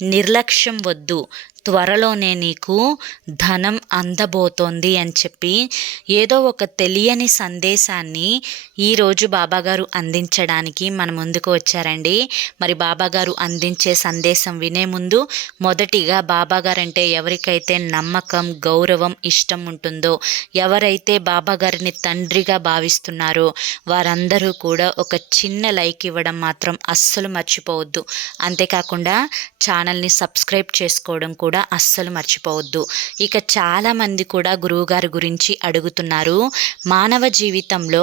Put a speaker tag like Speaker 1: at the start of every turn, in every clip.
Speaker 1: నిర్లక్ష్యం వద్దు. త్వరలోనే నీకు ధనం అందబోతోంది అని చెప్పి ఏదో ఒక తెలియని సందేశాన్ని ఈరోజు బాబాగారు అందించడానికి మన ముందుకు వచ్చారండి. మరి బాబాగారు అందించే సందేశం వినే ముందు మొదటిగా బాబాగారు అంటే ఎవరికైతే నమ్మకం గౌరవం ఇష్టం ఉంటుందో ఎవరైతే బాబాగారిని తండ్రిగా భావిస్తున్నారో వారందరూ కూడా ఒక చిన్న లైక్ ఇవ్వడం మాత్రం అస్సలు మర్చిపోవద్దు. అంతేకాకుండా ఛానల్ని సబ్స్క్రైబ్ చేసుకోవడం కూడా అస్సలు మర్చిపోవద్దు. ఇక చాలామంది కూడా గురువుగారి గురించి అడుగుతున్నారు మానవ జీవితంలో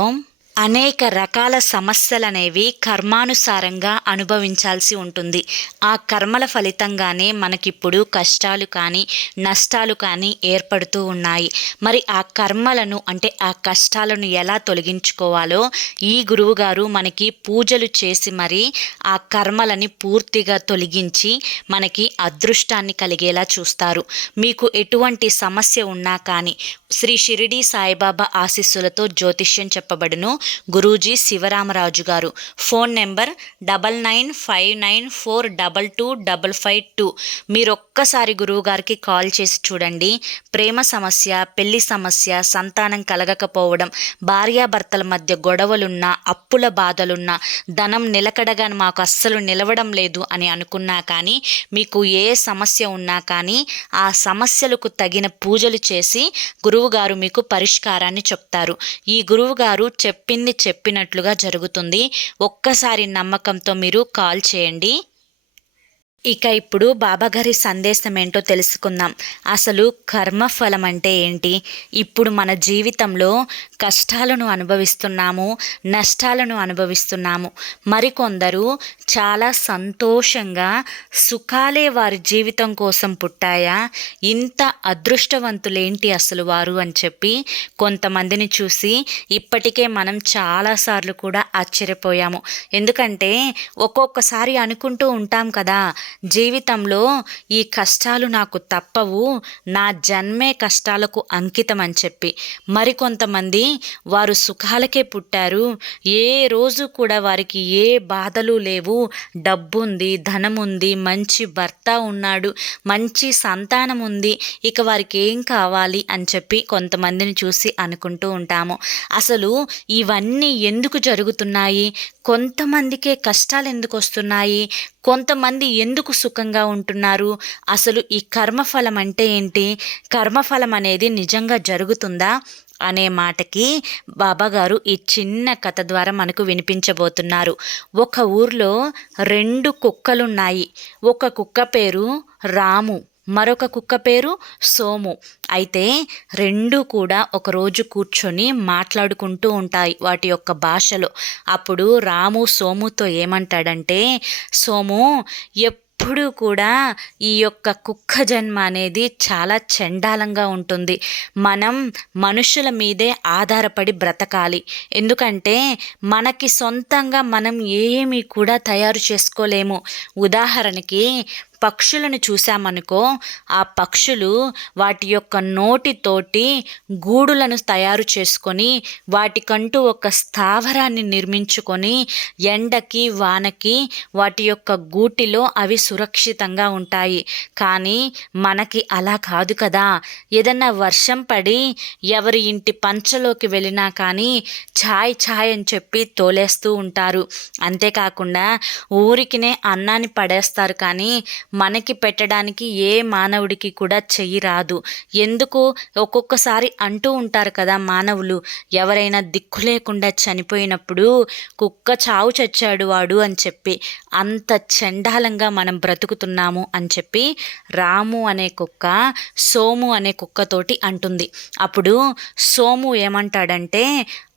Speaker 1: అనేక రకాల సమస్యలనేవి కర్మానుసారంగా అనుభవించాల్సి ఉంటుంది. ఆ కర్మల ఫలితంగానే మనకిప్పుడు కష్టాలు కానీ నష్టాలు కానీ ఏర్పడుతూ ఉన్నాయి. మరి ఆ కర్మలను అంటే ఆ కష్టాలను ఎలా తొలగించుకోవాలో ఈ గురువుగారు మనకి పూజలు చేసి మరి ఆ కర్మలని పూర్తిగా తొలగించి మనకి అదృష్టాన్ని కలిగేలా చూస్తారు. మీకు ఎటువంటి సమస్య ఉన్నా కానీ శ్రీ షిరిడి సాయిబాబా ఆశీస్సులతో జ్యోతిష్యం చెప్పబడును. గురూజీ శివరామరాజు గారు. Phone number double nine five nine four double two double five two. మీరు ఒక్కసారి గురువుగారికి కాల్ చేసి చూడండి. ప్రేమ సమస్య పెళ్ళి సమస్య సంతానం కలగకపోవడం భార్యాభర్తల మధ్య గొడవలున్నా అప్పుల బాధలున్నా ధనం నిలకడగా మాకు అస్సలు నిలవడం లేదు అని అనుకున్నా కానీ మీకు ఏ సమస్య ఉన్నా కానీ ఆ సమస్యలకు తగిన పూజలు చేసి గురువుగారు మీకు పరిష్కారాన్ని చెప్తారు. ఈ గురువుగారు చెప్పింది చెప్పినట్లుగా జరుగుతుంది. ఒక్కసారి నమ్మకంతో మీరు కాల్ చేయండి. ఇక ఇప్పుడు బాబాగారి సందేశం ఏంటో తెలుసుకుందాం. అసలు కర్మఫలం అంటే ఏంటి? ఇప్పుడు మన జీవితంలో కష్టాలను అనుభవిస్తున్నాము నష్టాలను అనుభవిస్తున్నాము. మరికొందరు చాలా సంతోషంగా సుఖాలే వారి జీవితం కోసం పుట్టాయా? ఇంత అదృష్టవంతులేంటి అసలు వారు అని చెప్పి కొంతమందిని చూసి ఇప్పటికే మనం చాలాసార్లు కూడా ఆశ్చర్యపోయాము. ఎందుకంటే ఒక్కొక్కసారి అనుకుంటూ ఉంటాం కదా జీవితంలో ఈ కష్టాలు నాకు తప్పవు నా జన్మే కష్టాలకు అంకితం అని చెప్పి. మరికొంతమంది వారు సుఖాలకే పుట్టారు. ఏ రోజు కూడా వారికి ఏ బాధలు లేవు. డబ్బు ఉంది ధనం ఉంది మంచి భర్త ఉన్నాడు మంచి సంతానం ఉంది ఇక వారికి ఏం కావాలి అని చెప్పి కొంతమందిని చూసి అనుకుంటూ ఉంటాము. అసలు ఇవన్నీ ఎందుకు జరుగుతున్నాయి? కొంతమందికే కష్టాలు ఎందుకు వస్తున్నాయి కొంతమంది ఎందుకు సుఖంగా ఉంటున్నారు? అసలు ఈ కర్మఫలం అంటే ఏంటి? కర్మఫలం అనేది నిజంగా జరుగుతుందా? అనే మాటకి బాబాగారు ఈ చిన్న కథ ద్వారా మనకు వినిపించబోతున్నారు. ఒక ఊర్లో రెండు కుక్కలున్నాయి. ఒక కుక్క పేరు రాము. మరొక కుక్క పేరు సోము. అయితే రెండు కూడా ఒకరోజు కూర్చొని మాట్లాడుకుంటూ ఉంటాయి వాటి యొక్క భాషలో. అప్పుడు రాము సోముతో ఏమంటాడంటే సోము ఎప్ ఎప్పుడూ కూడా ఈ యొక్క కుక్క జన్మ అనేది చాలా చండాలంగా ఉంటుంది. మనం మనుషుల మీదే ఆధారపడి బ్రతకాలి. ఎందుకంటే మనకి సొంతంగా మనం ఏమీ కూడా తయారు చేసుకోలేము. ఉదాహరణకి పక్షులను చూశామనుకో ఆ పక్షులు వాటి యొక్క నోటితోటి గూడులను తయారు చేసుకొని వాటికంటూ ఒక స్థావరాన్ని నిర్మించుకొని ఎండకి వానకి వాటి యొక్క గూటిలో అవి సురక్షితంగా ఉంటాయి. కానీ మనకి అలా కాదు కదా. ఏదన్నా వర్షం పడి ఎవరి ఇంటి పంచలోకి వెళ్ళినా కానీ ఛాయ్ ఛాయ్ అని చెప్పి తోలేస్తూ ఉంటారు. అంతేకాకుండా ఊరికినే అన్నాన్ని పడేస్తారు కానీ మనకి పెట్టడానికి ఏ మానవుడికి కూడా చెయ్యి రాదు. ఎందుకు? ఒక్కొక్కసారి అంటూ ఉంటారు కదా మానవులు ఎవరైనా దిక్కు లేకుండా చనిపోయినప్పుడు కుక్క చావు చచ్చాడు వాడు అని చెప్పి అంత చండాలంగా మనం బ్రతుకుతున్నాము అని చెప్పి రాము అనే కుక్క సోము అనే కుక్కతోటి అంటుంది. అప్పుడు సోము ఏమంటాడంటే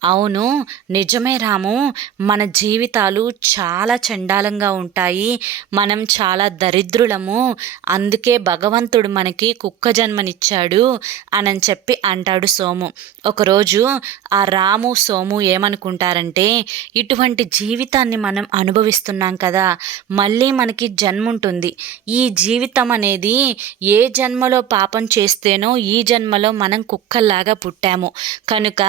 Speaker 1: అవును నిజమే రాము మన జీవితాలు చాలా చండాలంగా ఉంటాయి మనం చాలా దరిద్రులు అమాయకులము అందుకే భగవంతుడు మనకి కుక్క జన్మనిచ్చాడు అని చెప్పి అంటాడు సోము. ఒకరోజు ఆ రాము సోము ఏమనుకుంటారంటే ఇటువంటి జీవితాన్ని మనం అనుభవిస్తున్నాం కదా మళ్ళీ మనకి జన్మ ఉంటుంది ఈ జీవితం అనేది ఏ జన్మలో పాపం చేస్తేనో ఈ జన్మలో మనం కుక్కల్లాగా పుట్టాము. కనుక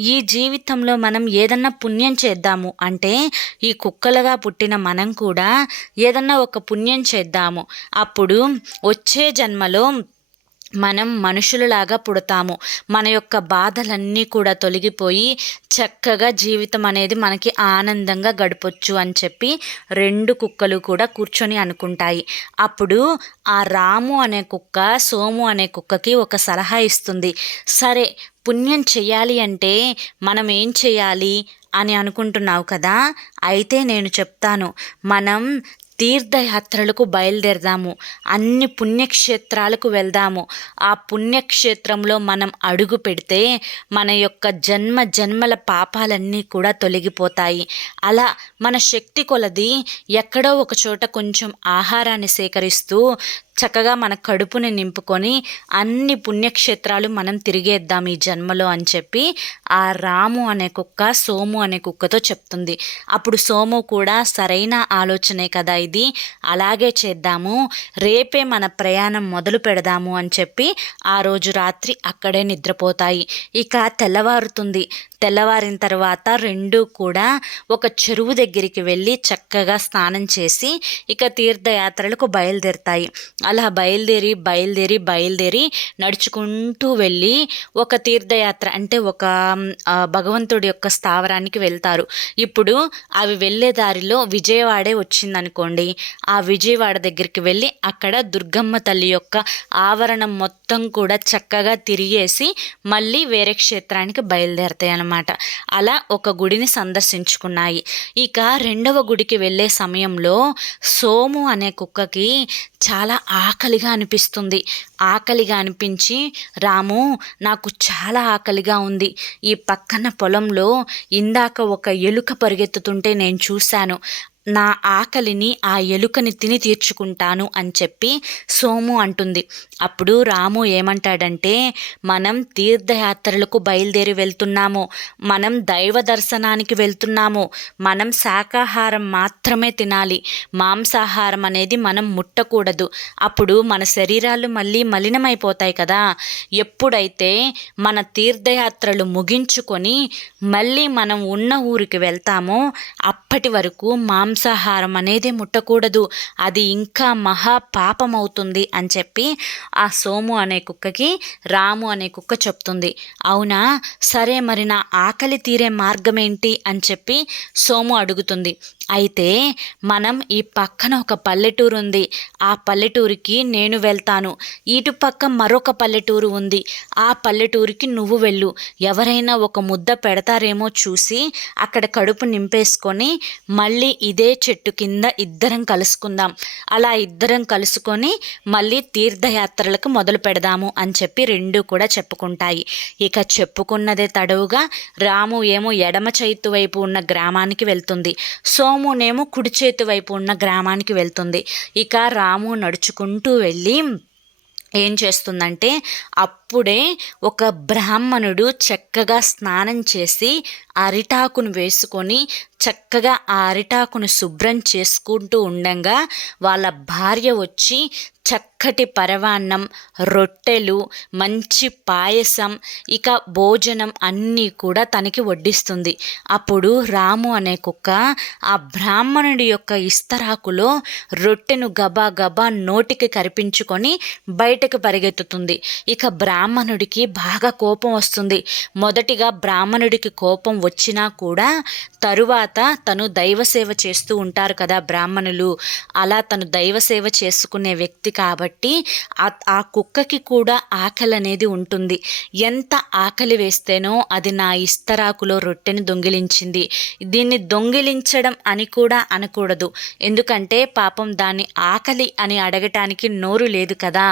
Speaker 1: ఈ జీవితంలో మనం ఏదన్నా పుణ్యం చేద్దాము అంటే ఈ కుక్కలుగా పుట్టిన మనం కూడా ఏదన్నా ఒక పుణ్యం చేద్దాము. అప్పుడు వచ్చే జన్మలో మనం మనుషులలాగా పుడతాము. మన యొక్క బాధలన్నీ కూడా తొలగిపోయి చక్కగా జీవితం అనేది మనకి ఆనందంగా గడపొచ్చు అని చెప్పి రెండు కుక్కలు కూడా కూర్చొని అనుకుంటాయి. అప్పుడు ఆ రాము అనే కుక్క సోము అనే కుక్కకి ఒక సలహా ఇస్తుంది. సరే పుణ్యం చేయాలి అంటే మనం ఏం చేయాలి అని అనుకుంటున్నావు కదా? అయితే నేను చెప్తాను. మనం తీర్థయాత్రలకు బయలుదేరదాము. అన్ని పుణ్యక్షేత్రాలకు వెళ్దాము. ఆ పుణ్యక్షేత్రంలో మనం అడుగు పెడితే మన యొక్క జన్మ జన్మల పాపాలన్నీ కూడా తొలగిపోతాయి. అలా మన శక్తి కొలది ఎక్కడో ఒక చోట కొంచెం ఆహారాన్ని సేకరిస్తూ చక్కగా మన కడుపుని నింపుకొని అన్ని పుణ్యక్షేత్రాలు మనం తిరిగేద్దాం ఈ జన్మలో అని చెప్పి ఆ రాము అనే కుక్క సోము అనే కుక్కతో చెప్తుంది. అప్పుడు సోము కూడా సరైన ఆలోచనే కదా ఇది అలాగే చేద్దాము. రేపే మన ప్రయాణం మొదలు పెడదాము అని చెప్పి ఆ రోజు రాత్రి అక్కడే నిద్రపోతాయి. ఇక తెల్లవారుతుంది. తెల్లవారిన తర్వాత రెండు కూడా ఒక చెరువు దగ్గరికి వెళ్ళి చక్కగా స్నానం చేసి ఇక తీర్థయాత్రలకు బయలుదేరుతాయి. అలా బయలుదేరి బయలుదేరి బయలుదేరి నడుచుకుంటూ వెళ్ళి ఒక తీర్థయాత్ర అంటే ఒక భగవంతుడి యొక్క స్థావరానికి వెళ్తారు. ఇప్పుడు అవి వెళ్ళే దారిలో విజయవాడే వచ్చిందనుకోండి. ఆ విజయవాడ దగ్గరికి వెళ్ళి అక్కడ దుర్గమ్మ తల్లి యొక్క ఆవరణం మొత్తం కూడా చక్కగా తిరిగేసి మళ్ళీ వేరే క్షేత్రానికి బయలుదేరుతాయి అన్నమాట. అలా ఒక గుడిని సందర్శించుకున్నాయి. ఇక రెండవ గుడికి వెళ్ళే సమయంలో సోము అనే కుక్కకి చాలా ఆకలిగా అనిపిస్తుంది. ఆకలిగా అనిపించి రాము నాకు చాలా ఆకలిగా ఉంది. ఈ పక్కన పొలంలో ఇందాక ఒక ఎలుక పరిగెత్తుతుంటే నేను చూశాను. నా ఆకలిని ఆ ఎలుకని తిని తీర్చుకుంటాను అని చెప్పి సోము అంటుంది. అప్పుడు రాము ఏమంటాడంటే మనం తీర్థయాత్రలకు బయలుదేరి వెళ్తున్నాము. మనం దైవ దర్శనానికి వెళ్తున్నాము. మనం శాకాహారం మాత్రమే తినాలి. మాంసాహారం అనేది మనం ముట్టకూడదు. అప్పుడు మన శరీరాలు మళ్ళీ మలినమైపోతాయి కదా. ఎప్పుడైతే మన తీర్థయాత్రలు ముగించుకొని మళ్ళీ మనం ఉన్న ఊరికి వెళ్తామో అప్పటి వరకు మాంస మాంసాహారం అనేది ముట్టకూడదు. అది ఇంకా మహా పాపం అవుతుంది అని చెప్పి ఆ సోము అనే కుక్కకి రాము అనే కుక్క చెప్తుంది. అవునా? సరే మరి నా ఆకలి తీరే మార్గం ఏంటి అని చెప్పి సోము అడుగుతుంది. అయితే మనం ఈ పక్కన ఒక పల్లెటూరు ఉంది. ఆ పల్లెటూరికి నేను వెళ్తాను. ఇటు పక్క మరొక పల్లెటూరు ఉంది. ఆ పల్లెటూరికి నువ్వు వెళ్ళు. ఎవరైనా ఒక ముద్ద పెడతారేమో చూసి అక్కడ కడుపు నింపేసుకొని మళ్ళీ ఇదే చెట్టు కింద ఇద్దరం కలుసుకుందాం. అలా ఇద్దరం కలుసుకొని మళ్ళీ తీర్థయాత్రలకు మొదలు పెడదాము అని చెప్పి రెండు కూడా చెప్పుకుంటాయి. ఇక చెప్పుకున్నదే తడవుగా రాము ఏమో ఎడమ చైతు వైపు ఉన్న గ్రామానికి వెళ్తుంది. రామునేమో కుడి చేతి వైపు ఉన్న గ్రామానికి వెళ్తుంది. ఇక రాము నడుచుకుంటూ వెళ్ళి ఏం చేస్తుందంటే అప్పుడే ఒక బ్రాహ్మణుడు చక్కగా స్నానం చేసి అరిటాకును వేసుకొని చక్కగా ఆ అరిటాకును శుభ్రం చేసుకుంటూ ఉండంగా వాళ్ళ భార్య వచ్చి చక్కటి పరవాన్నం రొట్టెలు మంచి పాయసం ఇక భోజనం అన్నీ కూడా తనకి వడ్డిస్తుంది. అప్పుడు రాము అనే కుక్క ఆ బ్రాహ్మణుడి యొక్క ఇస్తరాకులో రొట్టెను గబా గబా నోటికి కరిపించుకొని బయటకు పరిగెత్తుతుంది. ఇక బ్రాహ్మణుడికి బాగా కోపం వస్తుంది. మొదటిగా బ్రాహ్మణుడికి కోపం వచ్చినా కూడా తరువాత తను దైవ సేవ చేస్తూ ఉంటారు కదా బ్రాహ్మణులు. అలా తను దైవ సేవ చేసుకునే వ్యక్తి కాబట్టి ఆ కుక్కకి కూడా ఆకలి అనేది ఉంటుంది. ఎంత ఆకలి వేస్తేనో అది నా ఇస్తరాకులో రొట్టెని దొంగిలించింది. దీన్ని దొంగిలించడం అని కూడా అనకూడదు. ఎందుకంటే పాపం దాన్ని ఆకలి అని అడగటానికి నోరు లేదు కదా.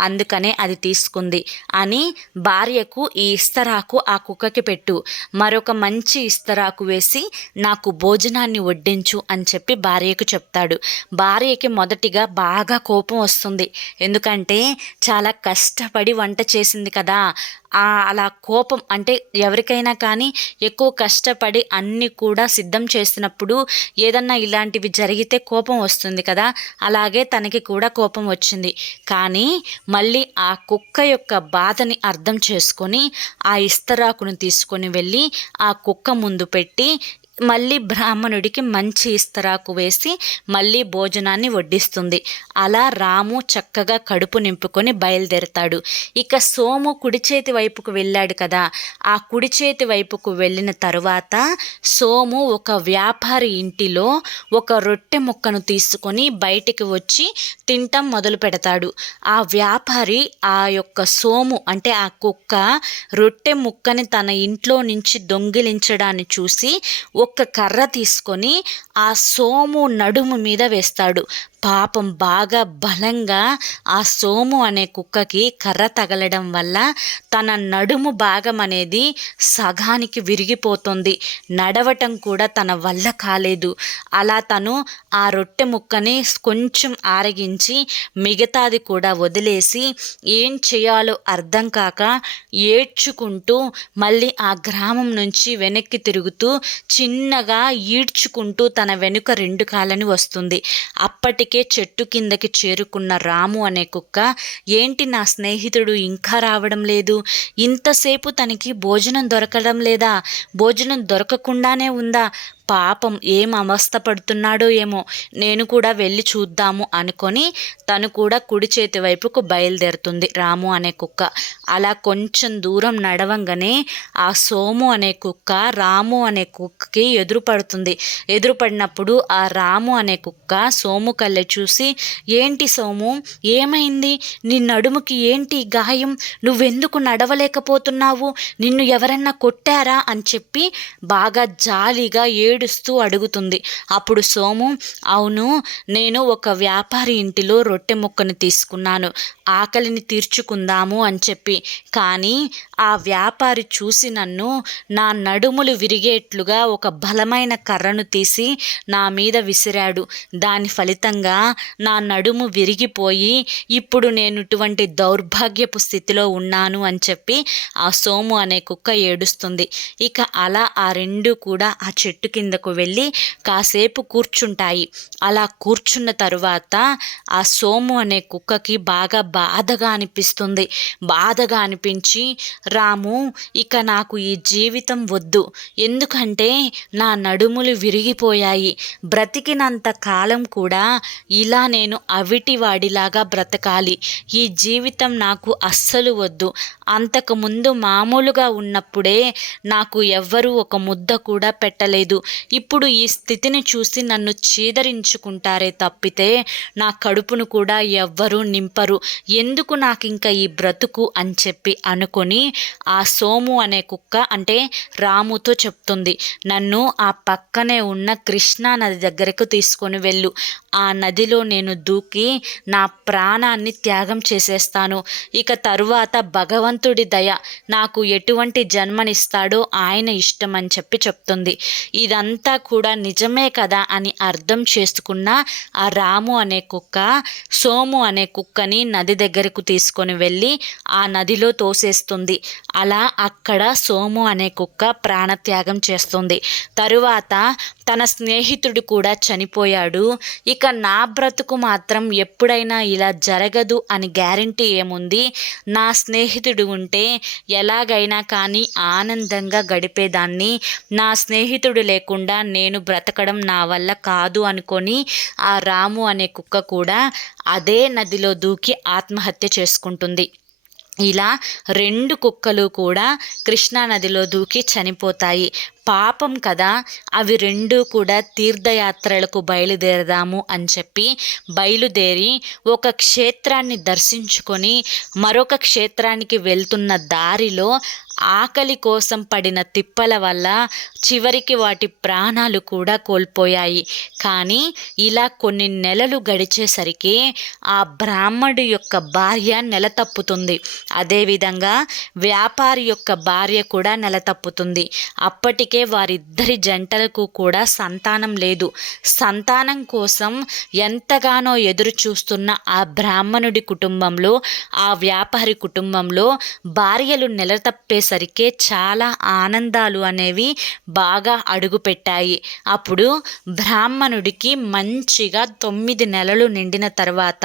Speaker 1: అందుకనే అది తీసుకుంది. అని భార్యకు ఈ ఇస్తరాకు ఆ కుక్కకి పెట్టు. మరొక మంచి ఇస్తరాకు వేసి నాకు భోజనాన్ని వడ్డించు అని చెప్పి భార్యకు చెప్తాడు. భార్యకి మొదటిగా బాగా కోపం వస్తుంది. ఎందుకంటే చాలా కష్టపడి వంట చేసింది కదా. అలా కోపం అంటే ఎవరికైనా కానీ ఎక్కువ కష్టపడి అన్నీ కూడా సిద్ధం చేసినప్పుడు ఏదన్నా ఇలాంటివి జరిగితే కోపం వస్తుంది కదా అలాగే తనకి కూడా కోపం వచ్చింది. కానీ మళ్ళీ ఆ కుక్క యొక్క బాధని అర్థం చేసుకొని ఆ ఇస్తరాకును తీసుకొని వెళ్ళి ఆ కుక్క ముందు పెట్టి మళ్ళీ బ్రాహ్మణుడికి మంచి ఇస్తరాకు వేసి మళ్ళీ భోజనాన్ని వడ్డిస్తుంది. అలా రాము చక్కగా కడుపు నింపుకొని బయలుదేరతాడు. ఇక సోము కుడి చేతి వైపుకు వెళ్ళాడు కదా. ఆ కుడి చేతి వైపుకు వెళ్ళిన తరువాత సోము ఒక వ్యాపారి ఇంటిలో ఒక రొట్టె ముక్కను తీసుకొని బయటికి వచ్చి తింటం మొదలు పెడతాడు. ఆ వ్యాపారి ఆ యొక్క సోము అంటే ఆ కుక్క రొట్టె ముక్కని తన ఇంట్లో నుంచి దొంగిలించడాన్ని చూసి ఒక్క కర్ర తీసుకొని ఆ సోము నడుము మీద వేస్తాడు. పాపం బాగా బలంగా ఆ సోము అనే కుక్కకి కర్ర తగలడం వల్ల తన నడుము భాగం అనేది సగానికి విరిగిపోతుంది. నడవటం కూడా తన వల్ల కాలేదు. అలా తను ఆ రొట్టె ముక్కని కొంచెం ఆరగించి మిగతాది కూడా వదిలేసి ఏం చేయాలో అర్థం కాక ఏడ్చుకుంటూ మళ్ళీ ఆ గ్రామం నుంచి వెనక్కి తిరుగుతూ చిన్నగా ఈడ్చుకుంటూ తన వెనుక రెండు కాలని వస్తుంది. అప్పటికే చెట్టు కిందకి చేరుకున్న రాము అనే కుక్క ఏంటి నా స్నేహితుడు ఇంకా రావడం లేదు? ఇంతసేపు తనకి భోజనం దొరకడం లేదా? భోజనం దొరకకుండానే ఉందా? పాపం ఏం అవస్థ పడుతున్నాడో ఏమో నేను కూడా వెళ్ళి చూద్దాము అనుకొని తను కూడా కుడి చేతి వైపుకు బయలుదేరుతుంది రాము అనే కుక్క. అలా కొంచెం దూరం నడవంగానే ఆ సోము అనే కుక్క రాము అనే కుక్కకి ఎదురుపడుతుంది. ఎదురుపడినప్పుడు ఆ రాము అనే కుక్క సోము కళ్ళె చూసి ఏంటి సోము? ఏమైంది? నీ నడుముకి ఏంటి గాయం? నువ్వెందుకు నడవలేకపోతున్నావు? నిన్ను ఎవరన్నా కొట్టారా? అని చెప్పి బాగా జాలిగా ఏడు ఏడుస్తూ అడుగుతుంది. అప్పుడు సోము అవును నేను ఒక వ్యాపారి ఇంటిలో రొట్టె ముక్కను తీసుకున్నాను. ఆకలిని తీర్చుకుందాము అని చెప్పి. కానీ ఆ వ్యాపారి చూసి నన్ను నా నడుములు విరిగేట్లుగా ఒక బలమైన కర్రను తీసి నా మీద విసిరాడు. దాని ఫలితంగా నా నడుము విరిగిపోయి ఇప్పుడు నేను ఇటువంటి దౌర్భాగ్యపు స్థితిలో ఉన్నాను అని చెప్పి ఆ సోము అనే కుక్క ఏడుస్తుంది. ఇక అలా ఆ రెండు కూడా ఆ చెట్టు కింద కిందకు వెళ్ళి కాసేపు కూర్చుంటాయి. అలా కూర్చున్న తరువాత ఆ సోము అనే కుక్కకి బాగా బాధగా అనిపిస్తుంది. బాధగా అనిపించి రాము ఇక నాకు ఈ జీవితం వద్దు. ఎందుకంటే నా నడుములు విరిగిపోయాయి. బ్రతికినంత కాలం కూడా ఇలా నేను అవిటివాడిలాగా బ్రతకాలి. ఈ జీవితం నాకు అస్సలు వద్దు. అంతకుముందు మామూలుగా ఉన్నప్పుడే నాకు ఎవ్వరూ ఒక ముద్ద కూడా పెట్టలేదు. ఇప్పుడు ఈ స్థితిని చూసి నన్ను చీదరించుకుంటారే తప్పితే నా కడుపును కూడా ఎవ్వరూ నింపరు. ఎందుకు నాకు ఇంకా ఈ బ్రతుకు అని చెప్పి అనుకొని ఆ సోము అనే కుక్క అంటే రాముతో చెప్తుంది నన్ను ఆ పక్కనే ఉన్న కృష్ణా నది దగ్గరకు తీసుకొని వెళ్ళు. ఆ నదిలో నేను దూకి నా ప్రాణాన్ని త్యాగం చేసేస్తాను. ఇక తరువాత భగవంతుడి దయ నాకు ఎటువంటి జన్మనిస్తాడో ఆయన ఇష్టం అని చెప్పి చెప్తుంది. ఇదంతా కూడా నిజమే కదా అని అర్థం చేసుకున్న ఆ రాము అనే కుక్క సోము అనే కుక్కని నది దగ్గరకు తీసుకొని వెళ్ళి ఆ నదిలో తోసేస్తుంది. అలా అక్కడ సోము అనే కుక్క ప్రాణత్యాగం చేస్తుంది. తరువాత తన స్నేహితుడు కూడా చనిపోయాడు. ఇక నా బ్రతుకు మాత్రం ఎప్పుడైనా ఇలా జరగదు అని గ్యారంటీ ఏముంది? నా స్నేహితుడు ఉంటే ఎలాగైనా కానీ ఆనందంగా గడిపేదాన్ని. నా స్నేహితుడు లేకుండా నేను బ్రతకడం నా వల్ల కాదు అనుకొని ఆ రాము అనే కుక్క కూడా అదే నదిలో దూకి ఆత్మహత్య చేసుకుంటుంది. ఇలా రెండు కుక్కలు కూడా కృష్ణానదిలో దూకి చనిపోతాయి. పాపం కదా అవి రెండు కూడా తీర్థయాత్రలకు బయలుదేరదాము అని చెప్పి బయలుదేరి ఒక క్షేత్రాన్ని దర్శించుకొని మరొక క్షేత్రానికి వెళ్తున్న దారిలో ఆకలి కోసం పడిన తిప్పల వల్ల చివరికి వాటి ప్రాణాలు కూడా కోల్పోయాయి. కానీ ఇలా కొన్ని నెలలు గడిచేసరికి ఆ బ్రాహ్మడు యొక్క భార్య నెల తప్పుతుంది అదేవిధంగా వ్యాపారి యొక్క భార్య కూడా నెల తప్పుతుంది అప్పటికే వారిద్దరి జంటలకు కూడా సంతానం లేదు. సంతానం కోసం ఎంతగానో ఎదురు చూస్తున్న ఆ బ్రాహ్మణుడి కుటుంబంలో ఆ వ్యాపారి కుటుంబంలో భార్యలు నెల తప్పేసరికి చాలా ఆనందాలు అనేవి బాగా అడుగుపెట్టాయి. అప్పుడు బ్రాహ్మణుడికి మంచిగా తొమ్మిది నెలలు నిండిన తర్వాత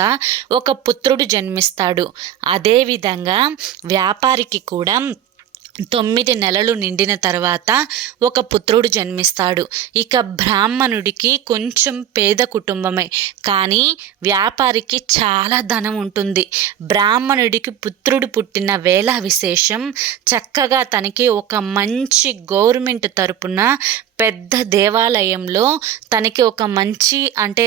Speaker 1: ఒక పుత్రుడు జన్మిస్తాడు. అదేవిధంగా వ్యాపారికి కూడా తొమ్మిది నెలలు నిండిన తర్వాత ఒక పుత్రుడు జన్మిస్తాడు. ఇక బ్రాహ్మణుడికి కొంచెం పేద కుటుంబమే కానీ వ్యాపారికి చాలా ధనం ఉంటుంది. బ్రాహ్మణుడికి పుత్రుడు పుట్టిన వేళ విశేషం చక్కగా తనకి ఒక మంచి గవర్నమెంట్ తరపున పెద్ద దేవాలయంలో తనకి ఒక మంచి అంటే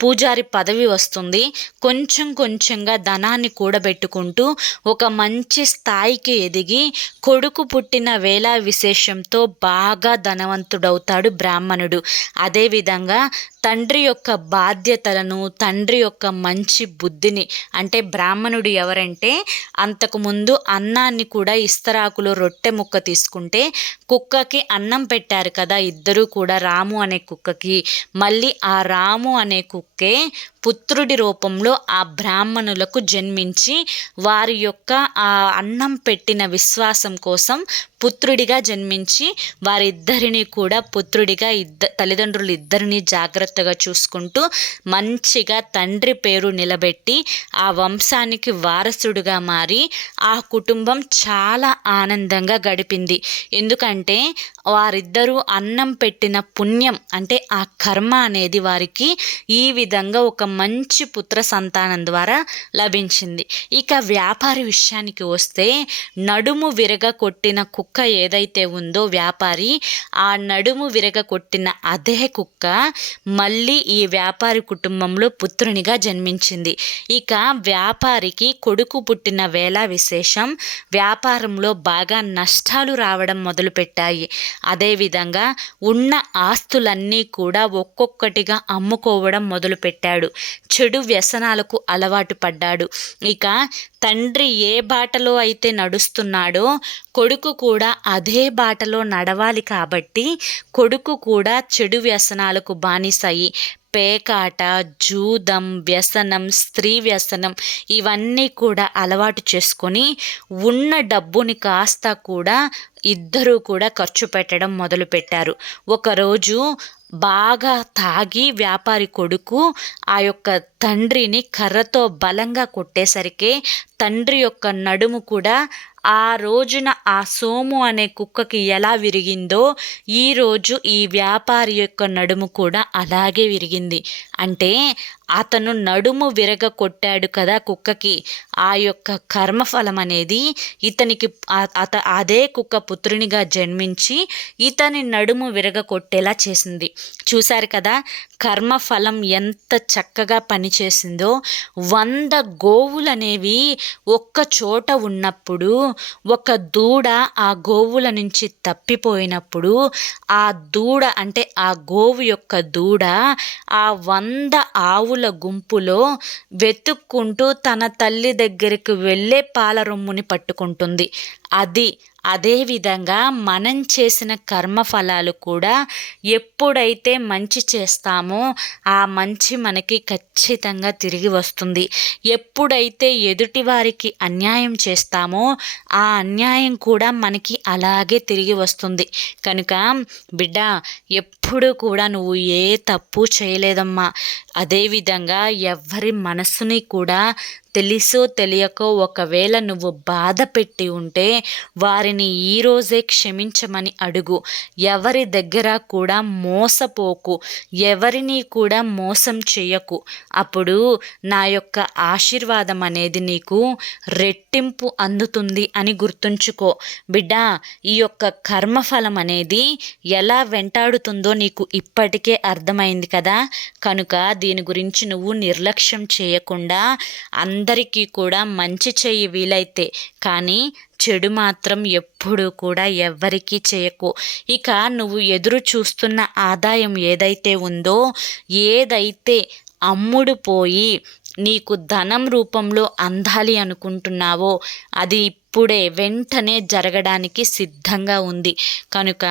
Speaker 1: పూజారి పదవి వస్తుంది. కొంచెం కొంచెంగా ధనాన్ని కూడబెట్టుకుంటూ ఒక మంచి స్థాయికి ఎదిగి కొడుకు పుట్టిన వేళ విశేషంతో బాగా ధనవంతుడవుతాడు బ్రాహ్మణుడు. అదేవిధంగా తండ్రి యొక్క బాధ్యతలను తండ్రి యొక్క మంచి బుద్ధిని అంటే బ్రాహ్మణుడు ఎవరంటే అంతకుముందు అన్నాన్ని కూడా ఇస్తరాకులో రొట్టె ముక్క తీసుకుంటే కుక్కకి అన్నం పెట్టి పెట్టారు కదా ఇద్దరు కూడా రాము అనే కుక్కకి మళ్ళీ ఆ రాము అనే కుక్కే పుత్రుడి రూపంలో ఆ బ్రాహ్మణులకు జన్మించి వారి యొక్క ఆ అన్నం పెట్టిన విశ్వాసం కోసం పుత్రుడిగా జన్మించి వారిద్దరిని కూడా పుత్రుడిగా ఇద్ద తల్లిదండ్రులు ఇద్దరిని జాగ్రత్తగా చూసుకుంటూ మంచిగా తండ్రి పేరు నిలబెట్టి ఆ వంశానికి వారసుడుగా మారి ఆ కుటుంబం చాలా ఆనందంగా గడిపింది. ఎందుకంటే వారిద్దరూ అన్నం పెట్టిన పుణ్యం అంటే ఆ కర్మ అనేది వారికి ఈ విధంగా ఒక మంచి పుత్ర సంతానం ద్వారా లభించింది. ఇక వ్యాపారి విషయానికి వస్తే నడుము విరగ కొట్టిన కుక్క ఏదైతే ఉందో వ్యాపారి ఆ నడుము విరగ కొట్టిన అదే కుక్క మళ్ళీ ఈ వ్యాపారి కుటుంబంలో పుత్రునిగా జన్మించింది. ఇక వ్యాపారికి కొడుకు పుట్టిన వేళ విశేషం వ్యాపారంలో బాగా నష్టాలు రావడం మొదలుపెట్టాయి. అదేవిధంగా ఉన్న ఆస్తులన్నీ కూడా ఒక్కొక్కటిగా అమ్ముకోవడం మొదలుపెట్టాడు. చెడు వ్యసనాలకు అలవాటు పడ్డాడు. ఇక తండ్రి ఏ బాటలో అయితే నడుస్తున్నాడో కొడుకు కూడా అదే బాటలో నడవాలి కాబట్టి కొడుకు కూడా చెడు వ్యసనాలకు బానిసయి పేకాట జూదం వ్యసనం స్త్రీ వ్యసనం ఇవన్నీ కూడా అలవాటు చేసుకొని ఉన్న డబ్బుని కాస్త కూడా ఇద్దరూ కూడా ఖర్చు పెట్టడం మొదలుపెట్టారు. ఒకరోజు బాగా తాగి వ్యాపారి కొడుకు ఆ యొక్క తండ్రిని కర్రతో బలంగా కొట్టేసరికి తండ్రి యొక్క నడుము కూడా ఆ రోజున ఆ సోము అనే కుక్కకి ఎలా విరిగిందో ఈరోజు ఈ వ్యాపారి యొక్క నడుము కూడా అలాగే విరిగింది. అంటే అతను నడుము విరగ కొట్టాడు కదా కుక్కకి. ఆ యొక్క కర్మఫలం అనేది ఇతనికి అత అదే కుక్క పుత్రునిగా జన్మించి ఇతని నడుము విరగ కొట్టేలా చేసింది. చూశారు కదా కర్మఫలం ఎంత చక్కగా పని చేసిందో వంద గోవులనేవి ఒక్క చోట ఉన్నప్పుడు ఒక దూడ ఆ గోవుల నుంచి తప్పిపోయినప్పుడు ఆ దూడ అంటే ఆ గోవు యొక్క దూడ ఆ వంద ఆవుల గుంపులో వెతుక్కుంటూ తన తల్లి దగ్గరికి వెళ్ళే పాల రొమ్ముని పట్టుకుంటుంది. అది. అదేవిధంగా మనం చేసిన కర్మఫలాలు కూడా ఎప్పుడైతే మంచి చేస్తామో ఆ మంచి మనకి ఖచ్చితంగా తిరిగి వస్తుంది. ఎప్పుడైతే ఎదుటి వారికి అన్యాయం చేస్తామో ఆ అన్యాయం కూడా మనకి అలాగే తిరిగి వస్తుంది. కనుక బిడ్డ ఎప్పుడు కూడా నువ్వు ఏ తప్పు చేయలేదమ్మా. అదేవిధంగా ఎవరి మనసుని కూడా తెలుసో తెలియకో ఒకవేళ నువ్వు బాధ పెట్టి ఉంటే వారిని ఈరోజే క్షమించమని అడుగు. ఎవరి దగ్గర కూడా మోసపోకు. ఎవరిని కూడా మోసం చేయకు. అప్పుడు నా యొక్క ఆశీర్వాదం అనేది నీకు రెట్టింపు అందుతుంది అని గుర్తుంచుకో. బిడ్డ ఈ యొక్క కర్మఫలం అనేది ఎలా వెంటాడుతుందో నీకు ఇప్పటికే అర్థమైంది కదా. కనుక దీని గురించి నువ్వు నిర్లక్ష్యం చేయకుండా అంద అందరికీ కూడా మంచి చెయ్యి వీలైతే కానీ చెడు మాత్రం ఎప్పుడూ కూడా ఎవ్వరికీ చేయకు ఇక నువ్వు ఎదురు చూస్తున్న ఆదాయం ఏదైతే ఉందో ఏదైతే అమ్ముడు పోయి నీకు ధనం రూపంలో అందాలి అనుకుంటున్నావో అది ఇప్పుడే వెంటనే జరగడానికి సిద్ధంగా ఉంది. కనుక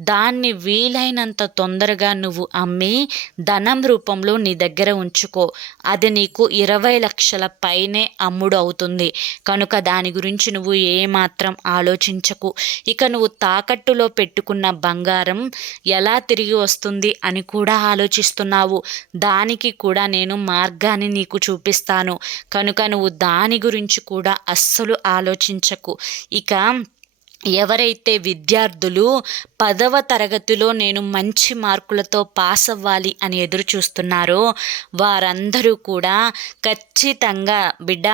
Speaker 1: దాన్ని వీలైనంత తొందరగా నువ్వు అమ్మి ధనం రూపంలో నీ దగ్గర ఉంచుకో. అది నీకు ఇరవై లక్షల పైనే అమ్ముడు అవుతుంది. కనుక దాని గురించి నువ్వు ఏమాత్రం ఆలోచించకు. ఇక నువ్వు తాకట్టులో పెట్టుకున్న బంగారం ఎలా తిరిగి వస్తుంది అని కూడా ఆలోచిస్తున్నావు. దానికి కూడా నేను మార్గాన్ని నీకు చూపిస్తాను. కనుక నువ్వు దాని గురించి కూడా అస్సలు ఆలోచించ ఆలోచించకు. ఇక ఎవరైతే విద్యార్థులు పదవ తరగతిలో నేను మంచి మార్కులతో పాస్ అవ్వాలి అని ఎదురు చూస్తున్నారో వారందరూ కూడా ఖచ్చితంగా బిడ్డ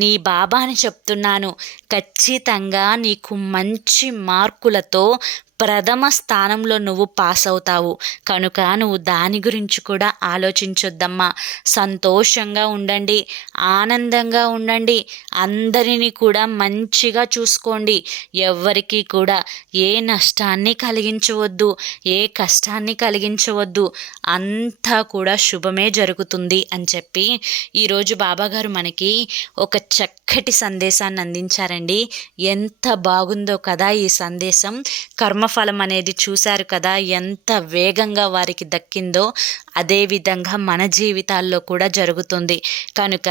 Speaker 1: నీ బాబాని చెప్తున్నాను. ఖచ్చితంగా నీకు మంచి మార్కులతో ప్రథమ స్థానంలో నువ్వు పాస్ అవుతావు కనుక నువ్వు దాని గురించి కూడా ఆలోచించొద్దమ్మా. సంతోషంగా ఉండండి. ఆనందంగా ఉండండి. అందరినీ కూడా మంచిగా చూసుకోండి. ఎవరికీ కూడా ఏ నష్టాన్ని కలిగించవద్దు. ఏ కష్టాన్ని కలిగించవద్దు. అంతా కూడా శుభమే జరుగుతుంది అని చెప్పి ఈరోజు బాబాగారు మనకి ఒక చక్కటి సందేశాన్ని అందించారండి. ఎంత బాగుందో కదా ఈ సందేశం. కర్మ కర్మఫలం అనేది చూశారు కదా ఎంత వేగంగా వారికి దక్కిందో అదేవిధంగా మన జీవితాల్లో కూడా జరుగుతుంది. కనుక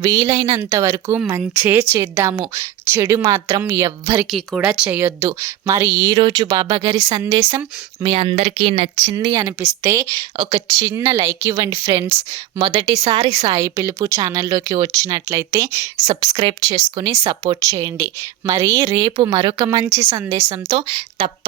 Speaker 1: వీలైనంత వరకు మంచే చేద్దాము. చెడు మాత్రం ఎవ్వరికీ కూడా చేయొద్దు. మరి ఈరోజు బాబాగారి సందేశం మీ అందరికీ నచ్చింది అనిపిస్తే ఒక చిన్న లైక్ ఇవ్వండి ఫ్రెండ్స్. మొదటిసారి సాయి పిలుపు ఛానల్లోకి వచ్చినట్లయితే సబ్స్క్రైబ్ చేసుకుని సపోర్ట్ చేయండి. మరి రేపు మరొక మంచి సందేశంతో